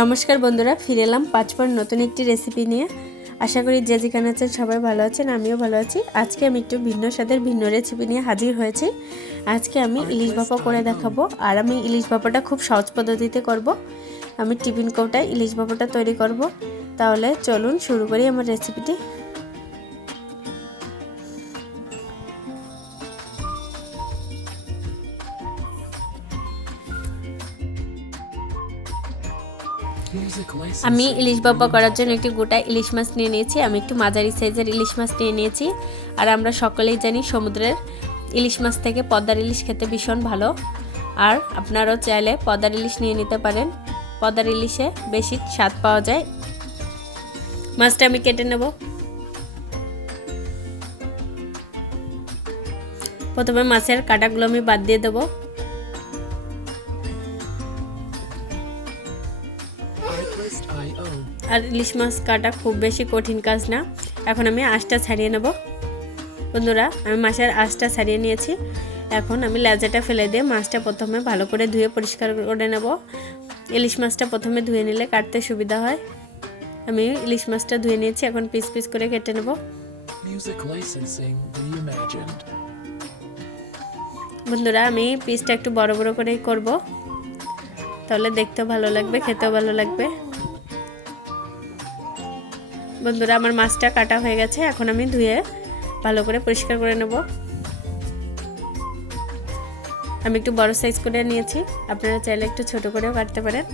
নমস্কার বন্ধুরা, ফিরে এলাম 5 পর নতুন একটি রেসিপি নিয়ে। আশা করি যে যেখানে আছেন সবাই ভালো আছেন, আমিও ভালো আছি। আজকে আমি একটু ভিন্ন স্বাদের ভিন্ন রেসিপি নিয়ে হাজির হয়েছি। আজকে আমি ইলিশ ভাপা করে দেখাবো, আর আমি ইলিশ ভাপাটা খুব সহজ পদ্ধতিতে করব। আমি টিফিন কৌটায় ইলিশ ভাপাটা তৈরি করব। তাহলে চলুন শুরু করি আমার রেসিপিটি। আমি ইলিশ ভাপা করার জন্য একটি গোটা ইলিশ মাছ নিয়ে নিয়েছি। আমি একটু মাঝারি সাইজের ইলিশ মাছ নিয়ে নিয়েছি। আর আমরা সকলেই জানি সমুদ্রের ইলিশ মাছ থেকে পদ্মার ইলিশ খেতে ভীষণ ভালো। আর আপনারাও চাইলে পদ্মার ইলিশ নিয়ে নিতে পারেন, পদ্মার ইলিশে বেশি স্বাদ পাওয়া যায়। মাছটা আমি কেটে নেব। প্রথমে মাছের কাঁটাগুলো আমি বাদ দিয়ে দেবো। আর ইলিশ মাছ কাটা খুব বেশি কঠিন কাজ না। এখন আমি আঁশটা ছাড়িয়ে নেব। বন্ধুরা, আমি মাছের আঁশটা ছাড়িয়ে নিয়েছি। এখন আমি লেজাটা ফেলে দিয়ে মাছটা প্রথমে ভালো করে ধুয়ে পরিষ্কার করে নেব। ইলিশ মাছটা প্রথমে ধুয়ে নিলে কাটতে সুবিধা হয়। আমি ইলিশ মাছটা ধুয়ে নিয়েছি, এখন পিস পিস করে কেটে নেব। বন্ধুরা, আমি পিসটা একটু বড় বড় করেই করব, তাহলে দেখতেও ভালো লাগবে, খেতেও ভালো লাগবে। বন্ধুরা, আমার মাছটা কাটা হয়ে গেছে। এখন আমি ধুয়ে ভালো করে পরিষ্কার করে নেব। আমি একটু বড় সাইজ করে নিয়েছি, আপনারা চাইলে একটু ছোট করেও কাটতে পারেন।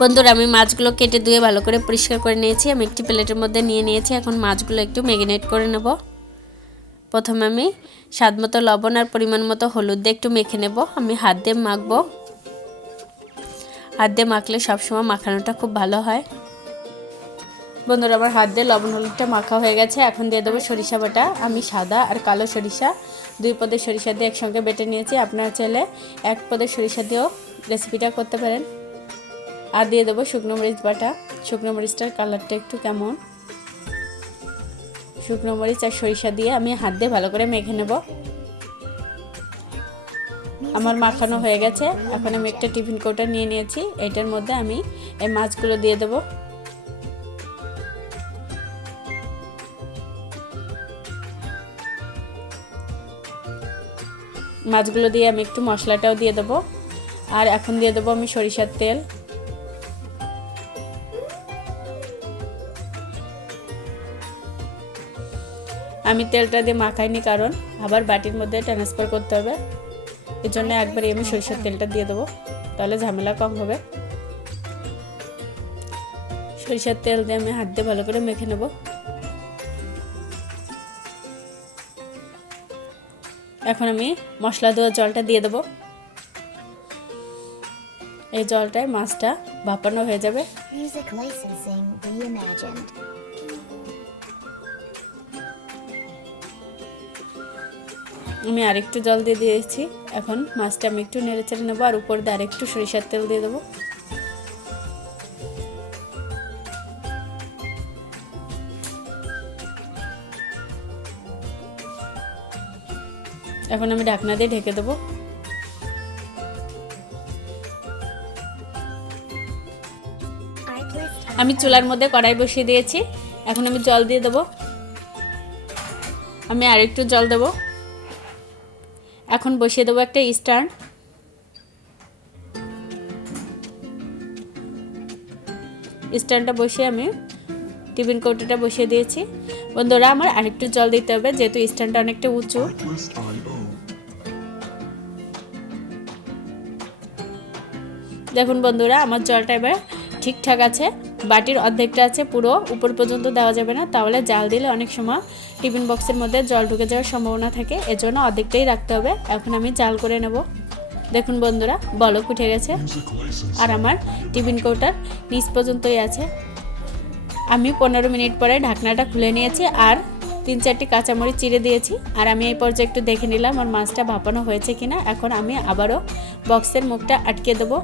বন্ধুরা, আমি মাছগুলো কেটে ধুয়ে ভালো করে পরিষ্কার করে নিয়েছি। আমি একটি প্লেটের মধ্যে নিয়ে নিয়েছি। এখন মাছগুলো একটু ম্যারিনেট করে নেব। প্রথমে আমি স্বাদ মতো লবণ আর পরিমাণ মতো হলুদ দিয়ে একটু মেখে নেব। আমি হাত দিয়ে মাখবো। হাত দিয়ে মাখলে সবসময় মাখানোটা খুব ভালো হয়। বন্ধুরা, আমার হাত দিয়ে লবণ হলুদটা মাখা হয়ে গেছে। এখন দিয়ে দেবো সরিষা বাটা। আমি সাদা আর কালো সরিষা, 2 পদের সরিষা দিয়ে একসঙ্গে বেটে নিয়েছি। আপনারা চাইলে 1 পদের সরিষা দিয়েও রেসিপিটা করতে পারেন। আর দিয়ে দেবো শুকনো মরিচ বাটা। শুকনো মরিচটার কালারটা একটু কেমন। শুকনো মরিচ আর সরিষা দিয়ে আমি হাত দিয়ে ভালো করে মেখে নেব। আমার মাখানো হয়ে গেছে। এখন আমি একটা টিফিন কৌটা নিয়ে নিয়েছি। এটার মধ্যে আমি এই মাছগুলো দিয়ে দেব। মাছগুলো দিয়ে আমি একটু মশলাটাও দিয়ে দেব। আর এখন দিয়ে দেবো আমি সরিষার তেল। আমি তেলটা দিয়ে মাখাইনি, কারণ আবার বাটির মধ্যে ট্রান্সফার করতে হবে। এর জন্য একবারে আমি সরিষার তেলটা দিয়ে দেবো, তাহলে ঝামেলা কম হবে। সরিষার তেল দিয়ে আমি হাত দিয়ে ভালো করে মেখে নেব। এখন আমি মশলা দেওয়া জলটা দিয়ে দেবো। এই জলটায় মাছটা ভাপানো হয়ে যাবে। আমি আরেকটু জল দিয়ে দিয়েছি। এখন মাছটা আমি একটু নেড়ে চেড়ে নেবো, আর উপর দিয়ে আরেকটু সরিষার তেল দিয়ে দেবো। এখন আমি ঢাকনা দিয়ে ঢেকে দেবো। আমি চুলার মধ্যে কড়াই বসিয়ে দিয়েছি। এখন আমি জল দিয়ে দেবো। আমি আরেকটু জল দেবো। এখন বসিয়ে দেবো একটা স্ট্যান্ড। স্ট্যান্ডটা বসিয়ে আমি টিফিন কৌটোটা বসিয়ে দিয়েছি। বন্ধুরা, আমার আরেকটু জল দিতে হবে, যেহেতু স্ট্যান্ডটা অনেকটা উঁচু। দেখুন বন্ধুরা, আমার জলটা এবার ঠিকঠাক আছে। বাটির অর্ধেকটা আছে, পুরো উপর পর্যন্ত দেওয়া যাবে না, তাহলে জাল দিলে অনেক সময় টিফিন বক্সের মধ্যে জল ঢুকে যাওয়ার সম্ভাবনা থাকে। এজন্য অর্ধেকটাই রাখতে হবে। এখন আমি জাল করে নেব। দেখুন বন্ধুরা, বলক উঠে গেছে, আর আমার টিফিন কৌটার নিচ পর্যন্তই আছে। আমি 15 মিনিট পরে ঢাকনাটা খুলে নিয়েছি, আর 3-4টি কাঁচামরিচ চিড়ে দিয়েছি। আর আমি এই পর্যায়ে একটু দেখে নিলাম আমার মাছটা ভাপানো হয়েছে কিনা। এখন আমি আবারও বক্সের মুখটা আটকে দেবো।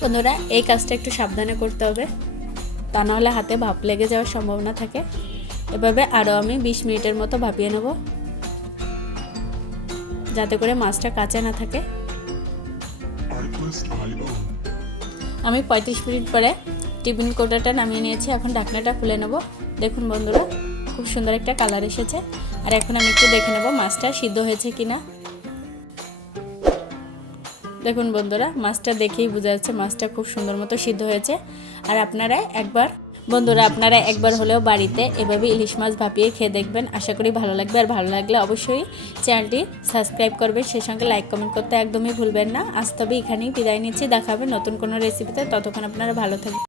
বন্ধুরা, এই কাজটা একটু সাবধানে করতে হবে, তা নাহলে হাতে ভাপ লেগে যাওয়ার সম্ভাবনা থাকে। এভাবে আরও আমি 20 মিনিটের মতো ভাপিয়ে নেব। যাতে করে মাছটা কাঁচা না থাকে। আমি 35 মিনিট পরে টিফিন কৌটাটা নামিয়ে নিয়েছি। এখন ঢাকনাটা খুলে নেব। দেখুন বন্ধুরা, খুব সুন্দর একটা কালার এসেছে। আর এখন আমি একটু দেখে নেব মাছটা সিদ্ধ হয়েছে কিনা। দেখুন বন্ধুরা, মাছটা দেখেই বোঝা যাচ্ছে মাছটা খুব সুন্দর মতো সিদ্ধ হয়েছে। আর আপনারা একবার হলেও বাড়িতে এভাবে ইলিশ মাছ ভাপিয়ে খেয়ে দেখবেন। আশা করি ভালো লাগবে। আর ভালো লাগলে অবশ্যই চ্যানেলটি সাবস্ক্রাইব করবেন, সেই সঙ্গে লাইক কমেন্ট করতে একদমই ভুলবেন না। আজ তবে এখানেই বিদায় নিচ্ছি। দেখা হবে নতুন কোনো রেসিপিতে। ততক্ষণ আপনারা ভালো থাকবেন।